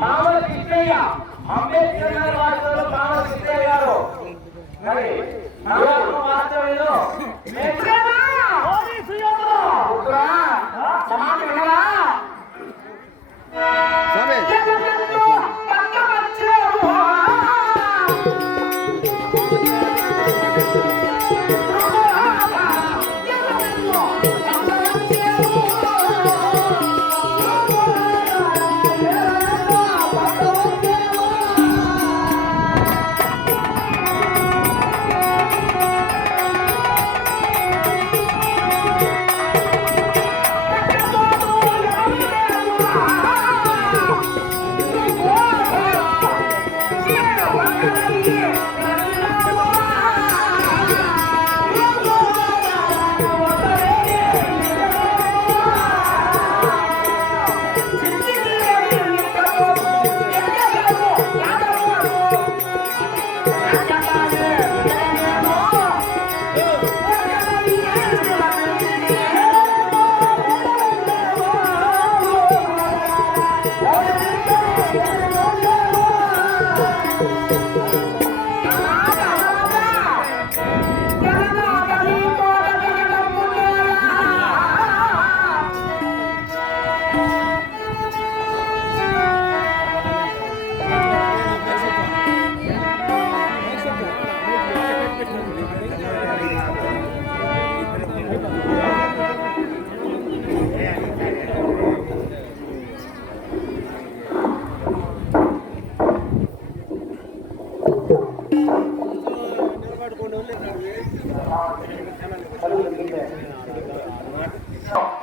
మామూలు కృష్ణయ్య అంబేద్కర్ గారు వారితో మామూలు కృష్ణయ్య గారు మరి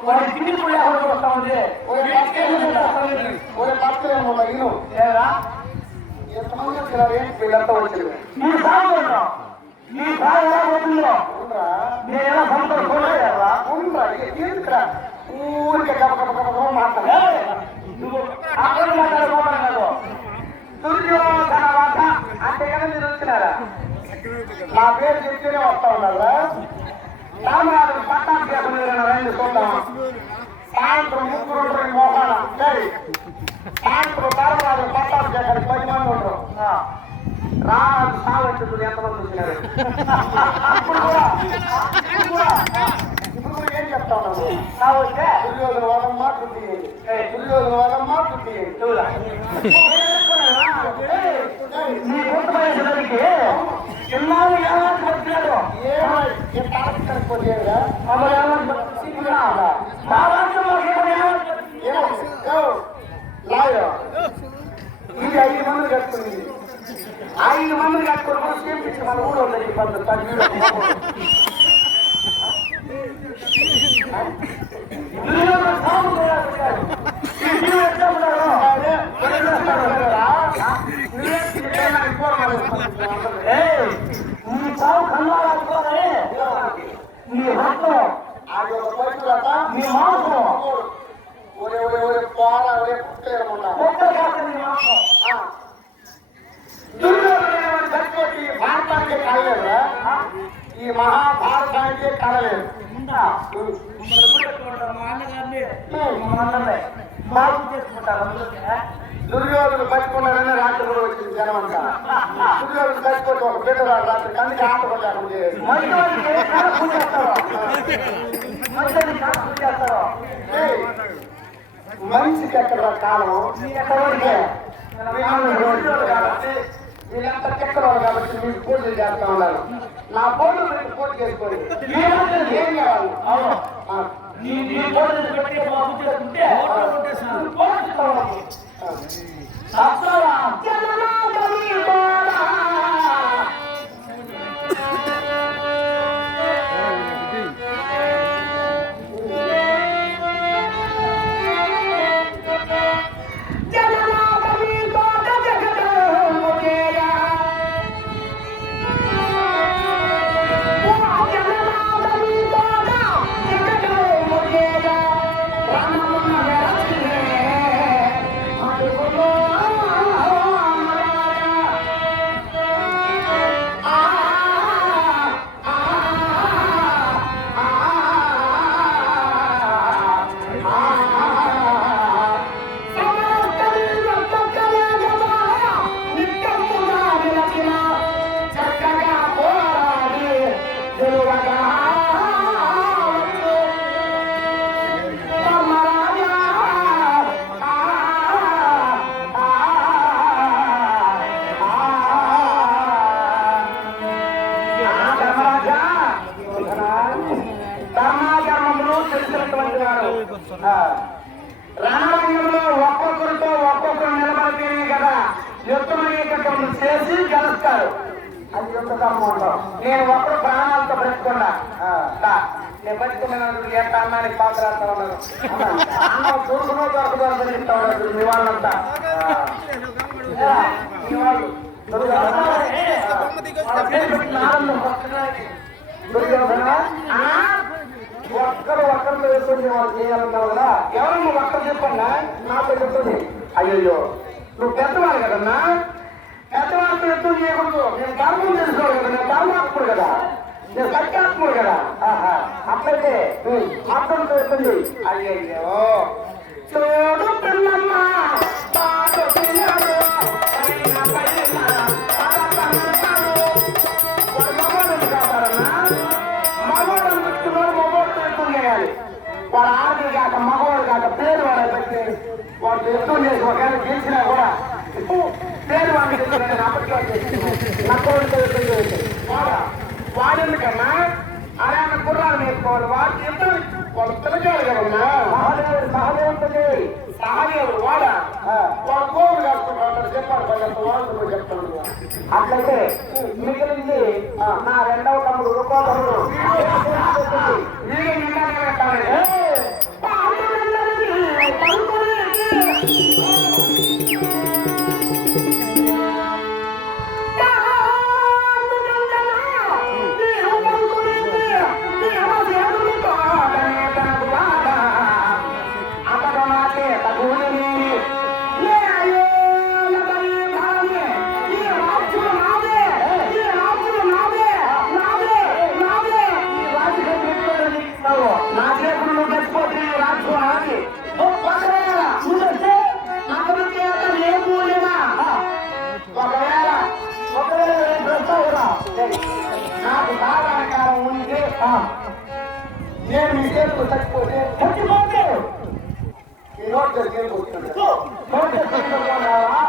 వాడి తిండి కూడా ఎవరు వస్తా ఉంది బతుకులేమో ఇను లేదా ఎంతమంది వచ్చినారు ఏంటి వీళ్ళంతా వచ్చింది నీ సాగు నీ సాగు ఎలా పోతుందో నేను ఎలా సంతోషపడలేదా తీసుకురా ఊరికే మాట్లాడు నువ్వు అక్కడ మాట్లాడుకోవడం కాదు దుర్యోధనవాత అంటే కదా మీరు వచ్చినారా నా పేరు చెప్తేనే వస్తా ఉన్నారా రామరాజు పట్టాలు చేసుకుని రైలు చూద్దాం సాయంత్రం ముగ్గురు మోహాల సాయంత్రం ధర్మరాజు పట్టాలు చేశారు 10 మంది ఉండరు రామరాజు సాగు ఎంతమంది వచ్చినారు ఇప్పుడు ఏం చెప్తా ఉన్నాను సాగుతే దుర్యోధన వాదమ్మా తుట్టి దుర్యోధన వాదమ్మా తుట్టి నీ గుర్తుపడేసరికి ఎన్నాళ్ళు ఏమాటి వచ్చారు కరెక్ట్పోయేదా మా రాష్ట్రంలో ఇది 5 మంది కట్టుకుంది 5 మంది కట్టుకుని చేపించి మన ఊళ్ళో నీ సాగు కన్నాడుకోవాలి నీ రక్తం నీ మాంసం ఒరే పోర ఒరే కుట్టేయకుండా చచ్చిపోయి భారతానికి కలలేదా ఈ మహాభారతానికి కలలేదు దుర్యోధుడు బతుకున్నాడని రాత్రి కూడా వచ్చింది జనం అంతా దుర్యోధుడు చచ్చిపోతే ఒక బిడ్డరాడు రాత్రి కందికి మనిషికి ఎక్కడ కాలం వీళ్ళంతా చెక్కరోడు కాబట్టి మీకు పూజలు చేస్తా ఉన్నారు నా ఫోటో పెట్టి పూజ చేసుకోండి ఏం కావాలి రణరంగంలో ఒక్కొక్కరితో ఒక్కొక్కరు నిలబడితేనే కదా యుద్ధమనేటటువంటి చేసి గెలుస్తారు అది యుద్ధ ధర్మం నేను ఒక్కరు ప్రాణాలతో బ్రతుకున్నా నేను బతుకున్నాను ఎంత అన్నానికి పాత్రాడుతూ ఉన్నాను అన్నం చూసుకున్నో దొరకదో బతికిస్తా ఉన్నారు మీ వాళ్ళంతా మీ వాళ్ళు ఒక్కరు ఒక్కరిలో వేసుకుని వాళ్ళు చేయాలన్నావు కదా ఎవరు నువ్వు ఒక్కరు చెప్పన్నా నాతో చెప్తుంది అయ్యో నువ్వు పెద్దవాడు కదన్నా పెద్దవాడితో ఎత్తులు చేయకూడదు నేను ధర్మం తెలుసుకోవాలి కదా నేను ధర్మాత్ముడు కదా నేను సత్యాత్ముడు కదా అట్లయితే అర్థంతో ఎత్తుంది అయ్యో చూడు పిల్లమ్మ వాడు ఆడది కాక మగవాడు కాక పేరు వాడు పెట్టి వాడు యుద్ధం చేసి ఒకవేళ గెలిచినా కూడా పేరు వాడిని వాడెందుకన్నా ఆయన గుర్రాలు నేర్చుకోవాలి వాడు యుద్ధం వాడు పిల్లకాయలు కదన్నా సహదేవుడు సహదేవుడు వాడా వాడు గోవులు కాసుకుంటాడు చెప్పాడు వాళ్ళు చెప్తాను అట్లయితే మిగిలింది నా రెండవ తమ్ముడు రూపాయలు నాకు బాధాకారం ఉంటే నేను మీ చేతికి చచ్చిపోతే చచ్చిపోతే ఈ రోజు జరిగేది వచ్చింది నోట్ చేసుకుంటున్నావా?